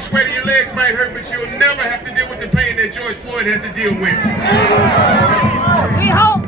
Sweaty, your legs might hurt, but you'll never have to deal with the pain that George Floyd had to deal with. We hope.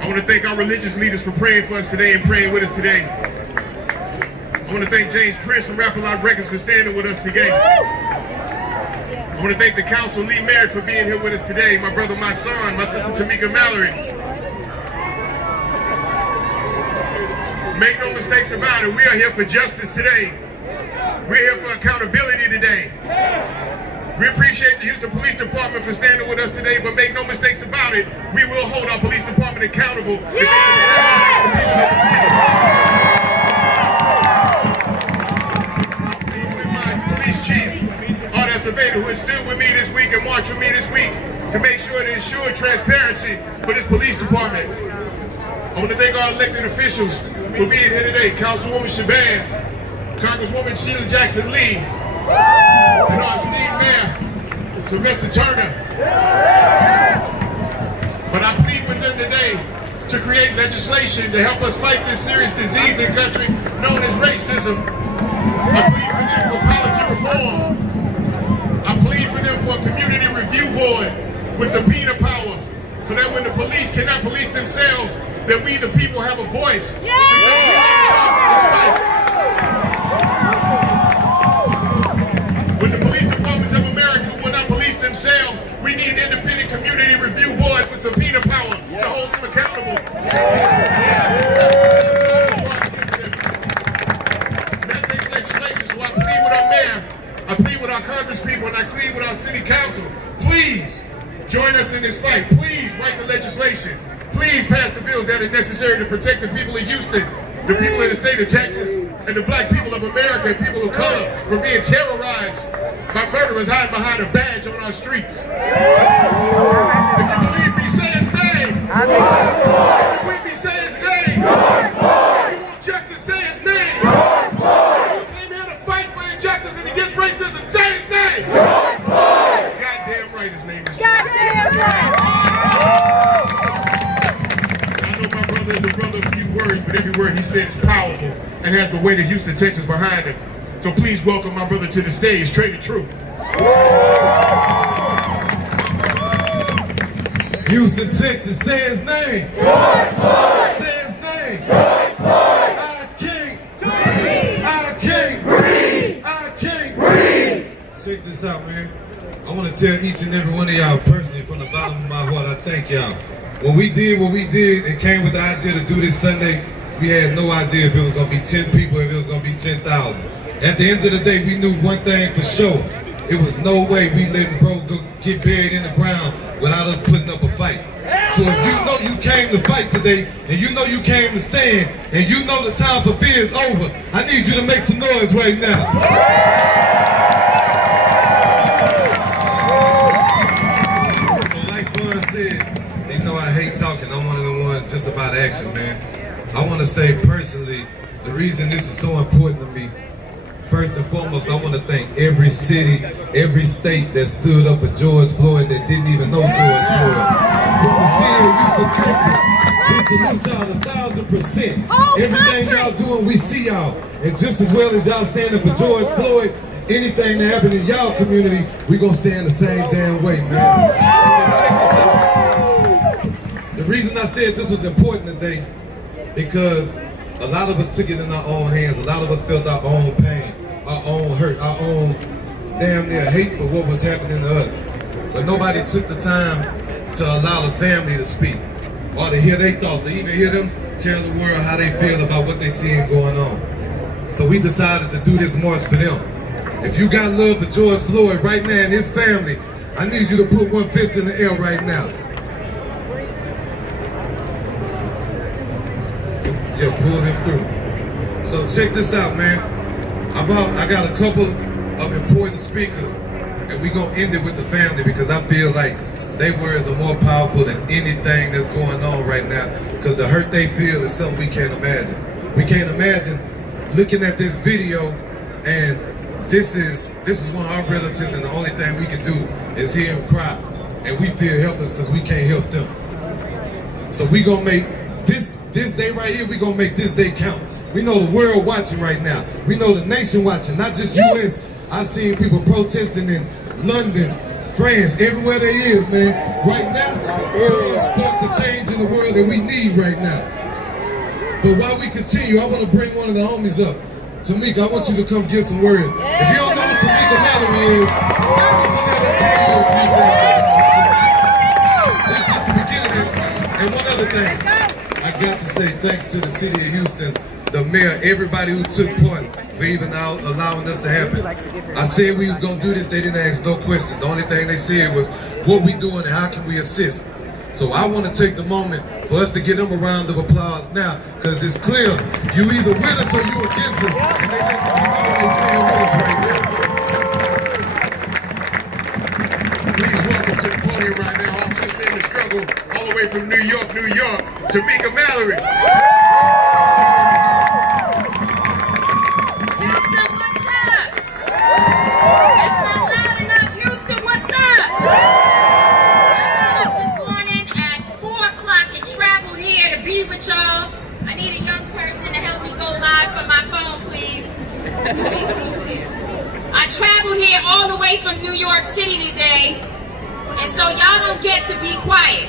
I want to thank our religious leaders for praying for us today and praying with us today. I want to thank James Prince from Rap-A-Lot Records for standing with us today. I want to thank the council, Lee Merritt, for being here with us today. My brother, my son, my sister Tamika Mallory. Make no mistakes about it, we are here for justice today. We're here for accountability today. We appreciate the Houston Police Department for standing with us today, but make no mistakes about it, we will hold our police department accountable if they commit acts against the people of the city. I'm pleading with my police chief, Savannah, who has stood with me this week and marched with me this week to make sure to ensure transparency for this police department. I want to thank our elected officials for being here today. Councilwoman Shabazz, Congresswoman Sheila Jackson Lee, and our esteemed mayor, Sylvester Turner. But I plead with them today to create legislation to help us fight this serious disease in the country known as racism. I plead for them for policy reform. I plead for them for a community review board with subpoena power so that when the police cannot police themselves, that we the people have a voice. Because we are the in this fight. When the police departments of America will not police themselves, we need independent community review boards with subpoena power to hold them accountable. That takes legislation, so I plead with our mayor, I plead with our congresspeople, and I plead with our city council. Please join us in this fight. Please write the legislation. Please pass the bills that are necessary to protect the people of Houston, the people in the state of Texas, and the black people of America and people of color from being terrorized by murderers hiding behind a badge on our streets. If you believe me, say his name. If you with me, say his name. If you want justice, say his name. If you came here to fight for injustice and against racism, say his name. Goddamn right his name is. Goddamn right. Is a brother of few words, but every word he said is powerful and has the weight of Houston, Texas behind him. So please welcome my brother to the stage, Trey the Truth. Houston, Texas, say his name. George Floyd. Say his name. George Floyd. I can't breathe. I can't breathe. Check this out, man. I want to tell each and every one of y'all personally from the bottom of my heart, I thank y'all. When we did what we did and came with the idea to do this Sunday, we had no idea if it was going to be 10 people, if it was going to be 10,000. At the end of the day, we knew one thing for sure. It was no way we letting bro get buried in the ground without us putting up a fight. So if you know you came to fight today, and you know you came to stand, and you know the time for fear is over, I need you to make some noise right now. So like Bud said, they know I hate talking. I'm one of the ones just about action, man. I want to say personally, the reason this is so important to me, first and foremost, I want to thank every city, every state that stood up for George Floyd that didn't even know George Floyd. From the city of Houston, Texas, we salute y'all 1,000%. Everything y'all doing, we see y'all. And just as well as y'all standing for George Floyd, anything that happened in y'all community, we gonna stand the same damn way, man. So check this out. The reason I said this was important today, because a lot of us took it in our own hands. A lot of us felt our own pain, our own hurt, our own damn near hate for what was happening to us. But nobody took the time to allow the family to speak or to hear their thoughts, to even hear them tell the world how they feel about what they seeing going on. So we decided to do this march for them. If you got love for George Floyd right now and his family, I need you to put one fist in the air right now. Yeah, pull them through. So check this out, man. I got a couple of important speakers, and we're gonna end it with the family because I feel like their words are more powerful than anything that's going on right now, because the hurt they feel is something we can't imagine. We can't imagine looking at this video, and this is one of our relatives, and the only thing we can do is hear him cry, and we feel helpless because we can't help them. So we gonna make this day right here, we gonna make this day count. We know the world watching right now. We know the nation watching, not just U.S. I've seen people protesting in London, France, everywhere they is, man. Right now, to spark the change in the world that we need right now. But while we continue, I want to bring one of the homies up. Tamika, I want you to come give some words. If you don't know what Tamika Mallory is, I'm gonna let her tell you a few things. That's just the beginning. And one other thing, I got to say thanks to the city of Houston, the mayor, everybody who took part for even allowing us to happen. I said we was gonna do this, they didn't ask no questions. The only thing they said was, what we doing and how can we assist? So I want to take the moment for us to give them a round of applause now, because it's clear, you either with us or you against us, and they let you know they stand with us right now. Please welcome to the podium right now, our sister in the struggle, all the way from New York, Tamika Mallory. Houston, what's up? That's not loud enough. Houston, what's up? I got up this morning at 4 o'clock and traveled here to be with y'all. I need a young person to help me go live from my phone, please. I traveled here all the way from New York City today, and so y'all don't get to be quiet.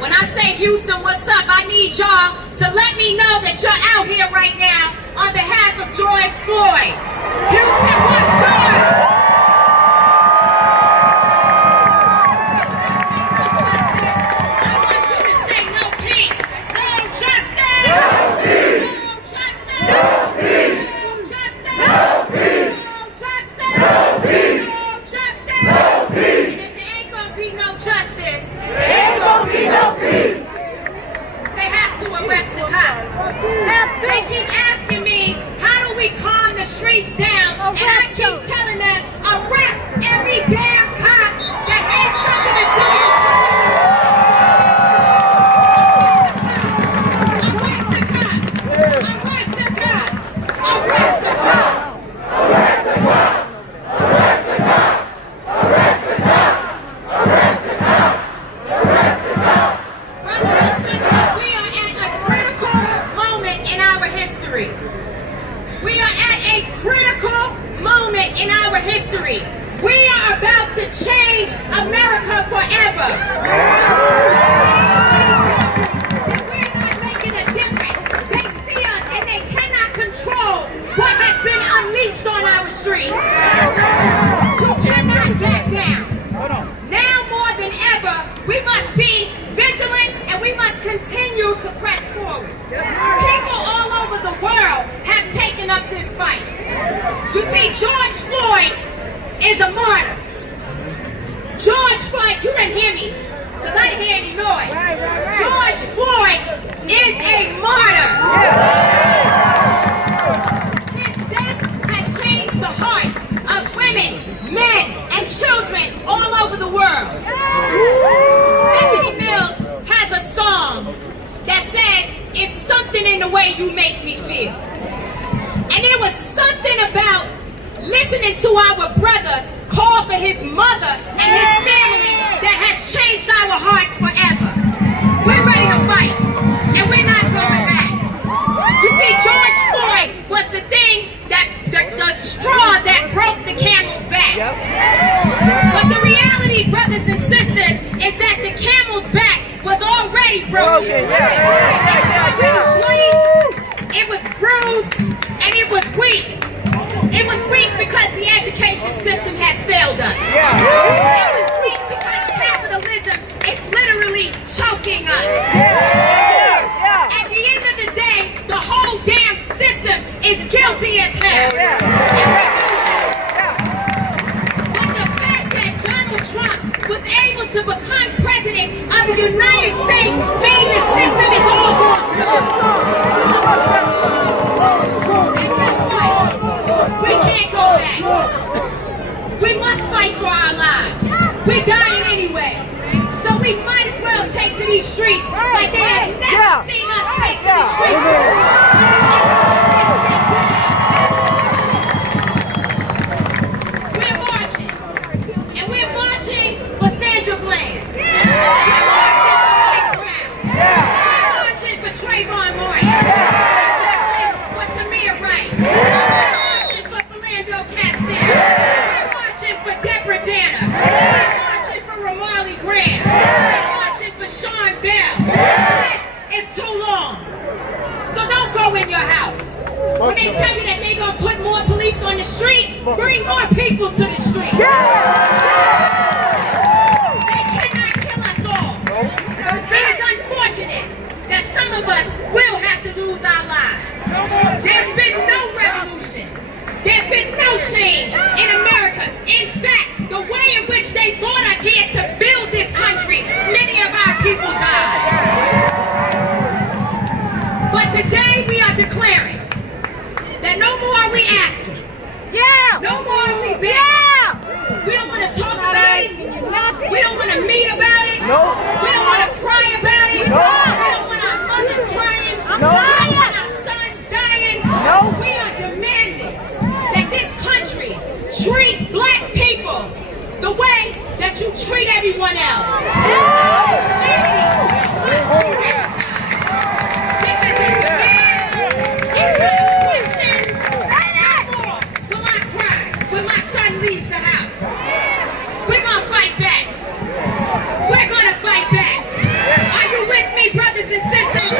When I say Houston, what's up, I need y'all to let me know that you're out here right now on behalf of George Floyd. Houston, what's good? I want you to say no peace, no justice, no justice, no justice, no justice, no justice. And if there ain't gonna be no justice, there ain't gonna be no peace. They have to arrest the cops. They keep asking me, how do we calm the streets down? And I keep telling them, arrest every damn cop that has something to do with arrest the cops. Arrest the cops. Arrest the cops. Arrest the cops! Arrest the cops! Arrest the cops! Arrest the cops! Arrest the cops! Brothers and sisters, we are at a critical moment in our history. We are at a critical moment in our history. We are about to change America forever. That we're not making a difference. They see us and they cannot control what has been unleashed on our streets. You cannot back down. Now more than ever, we must be vigilant and we must continue to press forward. People all over the world have taken up this fight. You see, George Floyd is a martyr. George Floyd, you didn't hear me, because I didn't hear any noise. George Floyd is a martyr. His death has changed the hearts of women, men, and children all over the world. Stephanie Mills has a song that says, it's something in the way you make me feel. And there was something about listening to our brother call for his mother and his family that has changed our hearts forever. We're ready to fight, and we're not going back. You see, George Floyd was the thing that, the straw that broke the camel's back. But the reality, brothers and sisters, is that the camel's back was already broken. It was bruised, and it was weak. It was weak because the education system has failed us. It was weak because capitalism is literally choking us. At the end of the day, the whole damn system is guilty as hell. And we know that. But the fact that Donald Trump was able to become president of the United States means the system is over. And guess what? We can't go back. Square. We're marching for Sean Bell. This is too long. So don't go in your house. When they tell you that they're going to put more police on the street, bring more people to the street. They cannot kill us all. It is unfortunate that some of us will have to lose our lives. There's been no revolution. There's been no change in America. In fact, the way in which they brought us here to build this country, many of our people died. But today we are declaring that no more are we asking. No more are we begging. We don't want to talk about it. We don't want to meet about it. We don't want to cry about it. We don't want our mothers crying. We don't want our sons dying. We are demanding that this country treat black people the way that you treat everyone else. Our humanity must be recognized. This is a demand. It's not a question. No more will I cry when my son leaves the house. We're going to fight back. We're going to fight back. Are you with me, brothers and sisters?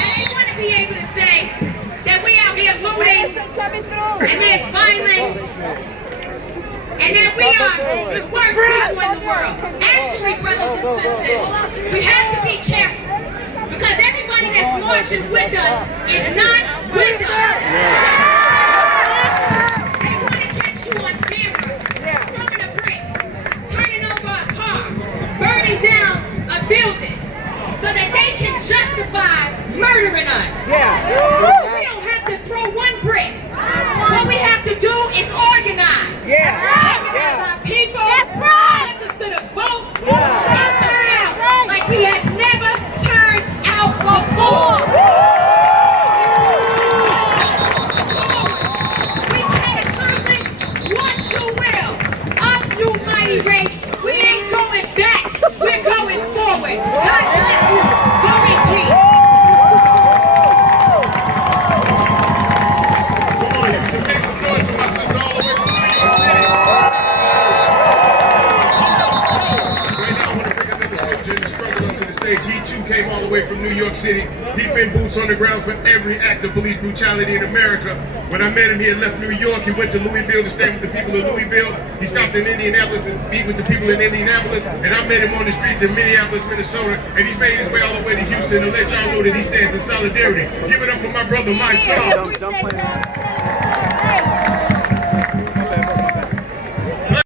And they want to be able to say that we out here looting, and there's violence, and that we are the worst people in the world. Actually, brothers and sisters, we have to be careful, because everybody that's marching with us is not with us. They want to catch you on camera, throwing a brick, turning over a car, burning down a building, so that they can justify murdering us. We don't have to throw one brick. What we have to do is organize. Organize our people. Register to vote. And turn out like we have never turned out before. We can accomplish what you will. Up, you mighty race. We ain't going back. We're going forward. God bless you. Go in peace. Come on, you can make some noise for my sister all the way from New York City. Right now, I want to bring another soldier in the struggle up to the stage. He too came all the way from New York City. He's been boots on the ground for every act of police brutality in America. When I met him, he had left New York. He went to Louisville to stand with the people of Louisville. He stopped in Indianapolis to meet with the people in Indianapolis. And I met him on the streets in Minneapolis, Minnesota. And he's made his way all the way to Houston to let y'all know that he stands in solidarity. Give it up for my brother, my son.